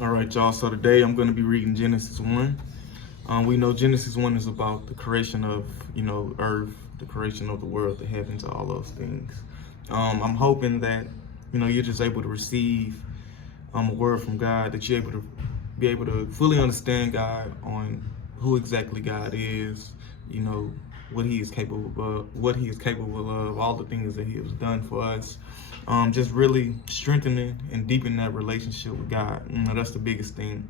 All right, y'all. So today I'm going to be reading Genesis 1. We know Genesis 1 is about the creation of, earth, the creation of the world, the heavens, all those things. I'm hoping that, you're just able to receive a word from God, that you're able to be able to fully understand God on who exactly God is, you know, what He is capable of, all the things that He has done for us. Just really strengthening and deepening that relationship with God. That's the biggest thing.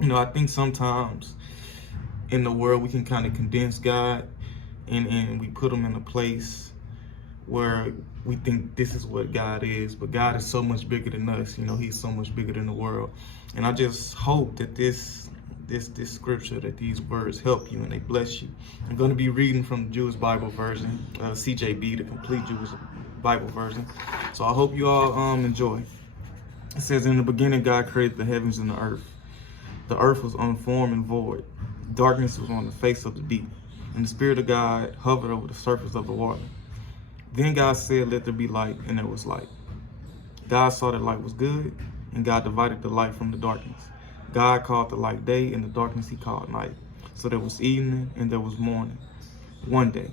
I think sometimes in the world we can kind of condense God and we put Him in a place where we think this is what God is, but God is so much bigger than us. He's so much bigger than the world. And I just hope that this scripture, that these words help you and they bless you. I'm going to be reading from the Jewish Bible version, CJB, the complete Jewish Bible version. So I hope you all enjoy. It says, "In the beginning, God created the heavens and the earth. The earth was unformed and void. Darkness was on the face of the deep, and the Spirit of God hovered over the surface of the water. Then God said, 'Let there be light,' and there was light. God saw that light was good, and God divided the light from the darkness. God called the light day, and the darkness He called night. So there was evening, and there was morning, one day.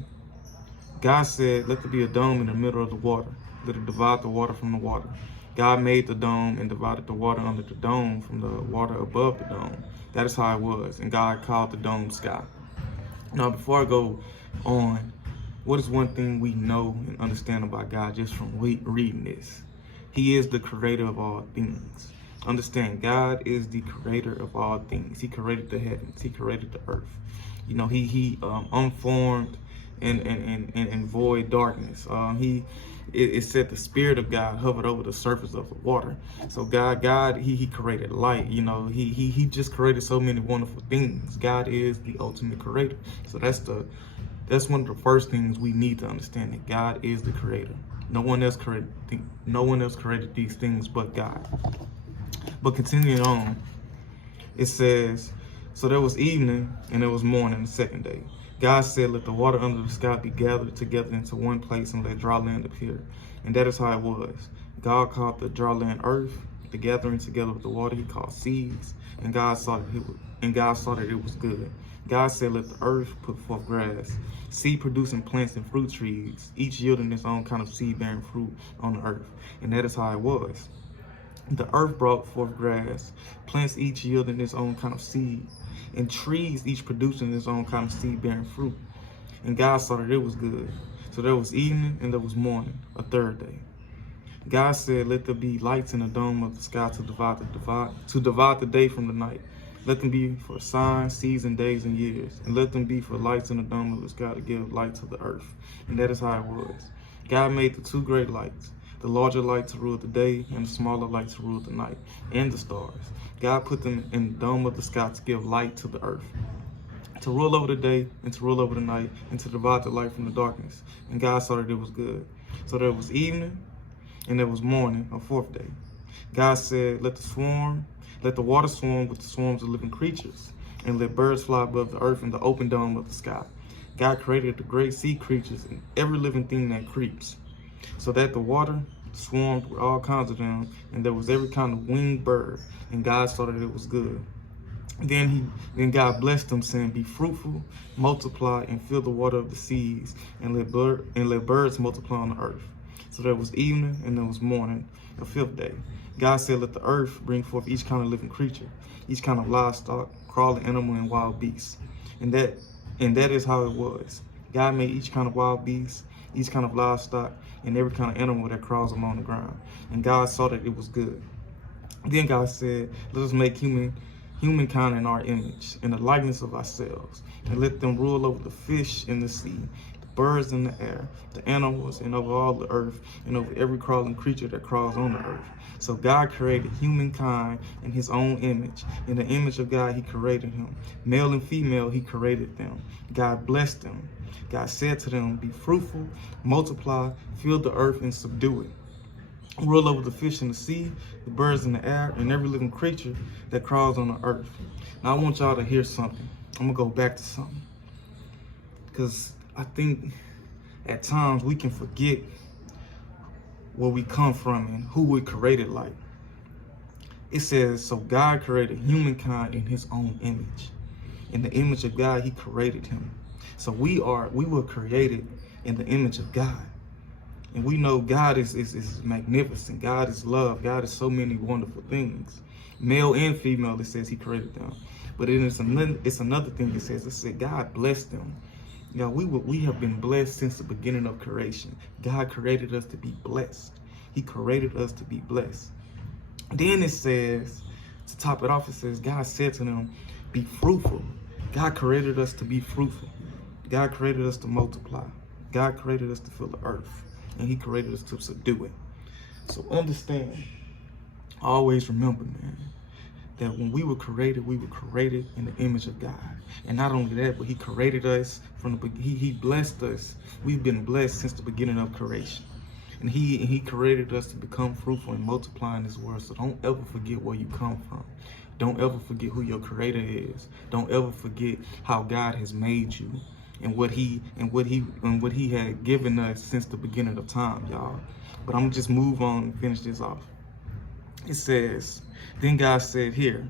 God said, 'Let there be a dome in the middle of the water. Let it divide the water from the water.' God made the dome and divided the water under the dome from the water above the dome. That is how it was. And God called the dome sky." Now, before I go on, what is one thing we know and understand about God just from reading this? He is the creator of all things. Understand, God is the creator of all things. He created the heavens. He created the earth. He unformed and void darkness. It said the Spirit of God hovered over the surface of the water. So God, He created light. He just created so many wonderful things. God is the ultimate creator. So that's one of the first things we need to understand, that God is the creator. No one else created these things but God. But continuing on, it says, "So there was evening and there was morning the second day. God said, 'Let the water under the sky be gathered together into one place, and let dry land appear.' And that is how it was. God called the dry land earth, the gathering together of the water He called seas, and God saw that it was good. God said, 'Let the earth put forth grass, seed producing plants and fruit trees, each yielding its own kind of seed bearing fruit on the earth.' And that is how it was. The earth brought forth grass, plants each yielding its own kind of seed, and trees each producing its own kind of seed bearing fruit. And God saw that it was good. So there was evening and there was morning, a third day. God said, 'Let there be lights in the dome of the sky to divide the day from the night. Let them be for signs, seasons, days, and years. And let them be for lights in the dome of the sky to give light to the earth.' And that is how it was. God made the two great lights, the larger light to rule the day, and the smaller light to rule the night, and the stars. God put them in the dome of the sky to give light to the earth, to rule over the day and to rule over the night, and to divide the light from the darkness. And God saw that it was good. So there was evening and there was morning, a fourth day. God said, 'Let the water swarm with the swarms of living creatures, and let birds fly above the earth in the open dome of the sky.' God created the great sea creatures and every living thing that creeps, so that the water swarmed with all kinds of them, and there was every kind of winged bird. And God saw that it was good. Then God blessed them, saying, 'Be fruitful, multiply, and fill the water of the seas, and let birds multiply on the earth.' So there was evening and there was morning, the fifth day. God said, 'Let the earth bring forth each kind of living creature, each kind of livestock, crawling animal, and wild beast.' And that is how it was. God made each kind of wild beast, each kind of livestock, and every kind of animal that crawls along the ground. And God saw that it was good. Then God said, 'Let us make humankind in our image, in the likeness of ourselves, and let them rule over the fish in the sea, the birds in the air, the animals, and over all the earth, and over every crawling creature that crawls on the earth.' So God created humankind in His own image. In the image of God He created him. Male and female He created them. God blessed them. God said to them, 'Be fruitful, multiply, fill the earth, and subdue it. Rule over the fish in the sea, the birds in the air, and every living creature that crawls on the earth.'" Now I want y'all to hear something. I'm gonna go back to something, because I think at times we can forget where we come from and who we created like. It says, so God created humankind in his own image. In the image of God, he created him. So we were created in the image of God. And we know God is magnificent. God is love. God is so many wonderful things. Male and female, it says he created them. But it's another thing it says God blessed them. You know, we have been blessed since the beginning of creation. God created us to be blessed. He created us to be blessed. Then it says, to top it off, it says, God said to them, be fruitful. God created us to be fruitful. God created us to multiply. God created us to fill the earth. And he created us to subdue it. So understand, always remember, man, that when we were created in the image of God. And not only that, but he created us from the beginning. He blessed us. We've been blessed since the beginning of creation. And he created us to become fruitful and multiply in this world. So don't ever forget where you come from. Don't ever forget who your creator is. Don't ever forget how God has made you and what he had given us since the beginning of time, y'all. But I'm gonna just move on and finish this off. It says, then God said, here,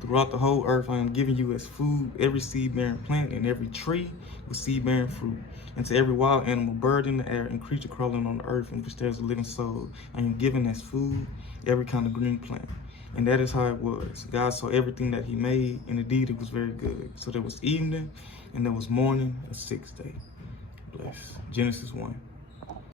throughout the whole earth, I am giving you as food every seed-bearing plant and every tree with seed-bearing fruit, and to every wild animal, bird in the air, and creature crawling on the earth in which there is a living soul. I am giving as food every kind of green plant. And that is how it was. God saw everything that he made, and indeed it was very good. So there was evening, and there was morning, a sixth day. Bless. Genesis 1.